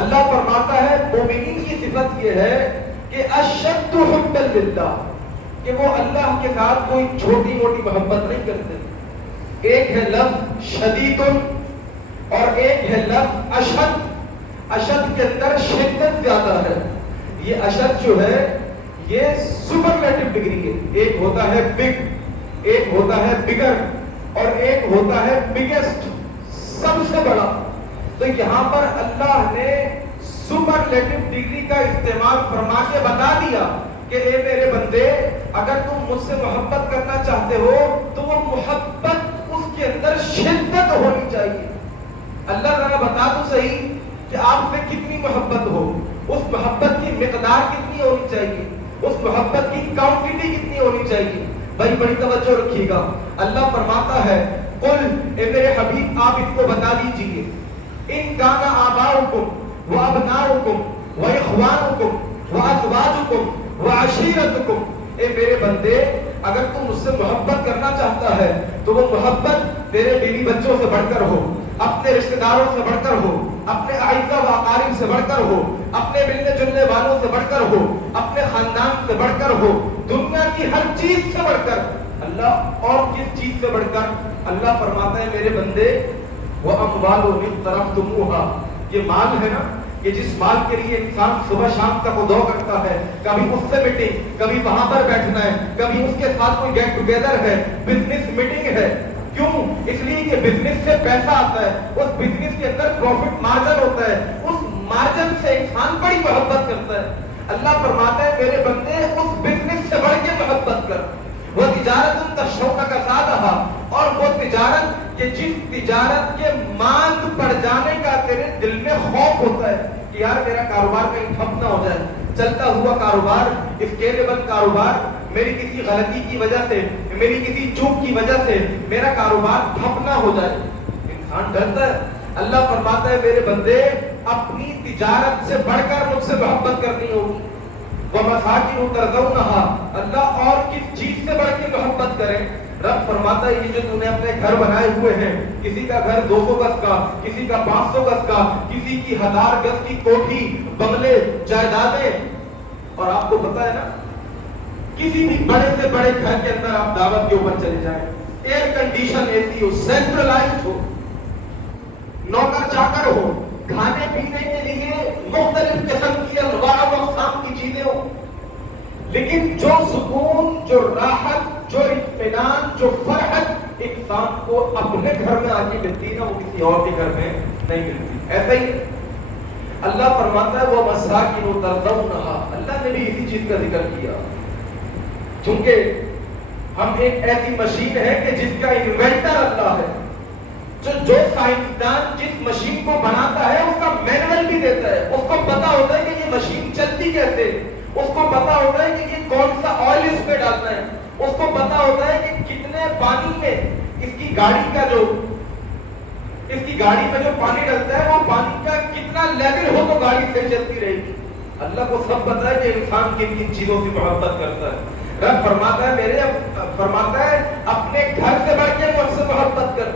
اللہ فرماتا ہے مومنین کی صفت یہ ہے کہ اشد حب للہ، کہ وہ اللہ کے ساتھ کوئی چھوٹی موٹی محبت نہیں کرتے۔ ایک ہے لفظ شدید اور ایک ہے لفظ اشد۔ اشد کے اندر شدت زیادہ ہے۔ یہ اشد جو ہے یہ سپرلیٹو ڈگری ہے۔ ایک ہوتا ہے بگ، ایک ہوتا ہے بگر، اور ایک ہوتا ہے بگیسٹ، سب سے بڑا۔ تو یہاں پر اللہ نے سپرلیٹو ڈگری کا استعمال فرما کے بتا دیا کہ اے میرے بندے، اگر تم مجھ سے محبت کرنا چاہتے ہو تو وہ محبت اس کے اندر شدت ہونی چاہیے۔ اللہ تعالیٰ بتا تو صحیح کہ آپ سے کتنی محبت ہو، اس محبت کی مقدار کتنی ہونی چاہیے، اس محبت کی کوانٹٹی کتنی ہونی چاہیے۔ بھائی بڑی توجہ رکھیے گا، اللہ فرماتا ہے قل، اے میرے حبیب آپ اس کو بتا دیجئے، ان کان آباؤکم وابناؤکم واخوانکم وازواجکم وعشیرتکم، اے میرے بندے اگر تم مجھ سے محبت کرنا چاہتا ہے تو وہ محبت تیرے بیوی بچوں سے بڑھ کر ہو، اپنے رشتہ داروں سے بڑھ کر ہو، اپنے اعزاء و اقارب سے بڑھ کر ہو، اپنے ملنے جلنے والوں سے بڑھ کر ہو، اپنے خاندان سے بڑھ کر ہو، دنیا کی ہر چیز سے بڑھ کر۔ اللہ اور کس چیز سے بڑھ کر؟ اللہ فرماتا ہے میرے بندے وَأَمْوَالٌ اقْتَرَفْتُمُوهَا، یہ مال ہے نا، یہ جس مال کے لیے انسان صبح شام تک دعا کرتا ہے، کبھی اس سے میٹنگ، کبھی وہاں پر بیٹھنا ہے، کبھی اس کے ساتھ کوئی گیٹ ٹوگیدر ہے، بزنس میٹنگ ہے، کیوں؟ اس لیے کہ بزنس سے پیسہ آتا ہے، اس بزنس کے اندر پروفٹ مارجن ہوتا ہے، اس مارجن سے انسان بڑی محبت کرتا ہے۔ اللہ فرماتا ہے میرے بندے اس بزنس سے بڑھ کے محبت کر، وہ تجارت تخشون کسادہا، اور وہ تجارت کہ جس تجارت کے ماند پڑ جانے کا تیرے دل میں خوف ہوتا ہے کہ یار میرا کاروبار کہیں ٹھپ نہ ہو جائے، چلتا ہوا کاروبار، اسکیلیبل کاروبار، میری کسی غلطی کی وجہ سے، میری کسی چوک کی وجہ سے میرا کاروبار ٹھپ نہ ہو جائے، انسان ڈرتا ہے۔ اللہ فرماتا ہے میرے بندے اپنی تجارت سے بڑھ کر مجھ سے محبت کرنی ہوگی۔ وَمَسَاكِنُ تَرْضَوْنَهَا، اللہ اور کس چیز سے بڑھ کے محبت کریں؟ رب فرماتا ہے یہ جو تم نے اپنے گھر بنائے ہوئے ہیں، کسی کا گھر 200 گز کا، کسی کا 500 گز کا، کسی کی 1000 گز کی کوٹھی، بنگلے، جائیدادیں، اور آپ کو پتا ہے نا کسی بھی بڑے سے بڑے گھر کے اندر آپ دعوت کے اوپر چلے جائیں، ایئر کنڈیشن اے سی ہو، سینٹرلائزڈ ہو، نوکر چاکر ہو، کھانے پینے کے لیے مختلف قسم کی انواع و اقسام کی چیزیں ہو، لیکن جو سکون، جو راحت، جو اطمینان، جو فرحت انسان کو اپنے گھر میں آ کے ملتی ہے نا، وہ کسی اور کے گھر میں نہیں ملتی۔ ایسا ہی اللہ فرماتا ہے وہ مساکن ترضونها، اللہ نے بھی اسی چیز کا ذکر کیا، چونکہ ہم ایک ایسی مشین ہے کہ جس کا انوینٹر اللہ ہے، جو سائنسدان جس مشین کو بناتا ہے اس کا مینول بھی دیتا ہے، اس کو پتا ہوتا ہے کہ یہ مشین چلتی کیسے، اس کو پتا ہوتا ہے کہ یہ کون سا آئل اس پہ ڈالنا ہے، اس کو پتا ہوتا ہے کہ کتنے پانی میں اس کی گاڑی کا جو پانی ڈلتا ہے وہ پانی کا کتنا لیول ہو تو گاڑی صحیح چلتی رہے گی۔ اللہ کو سب پتا ہے کہ انسان کن کن چیزوں سے محبت کرتا ہے۔ رب فرماتا ہے اپنے گھر سے بڑھ کے مجھ سے محبت کر۔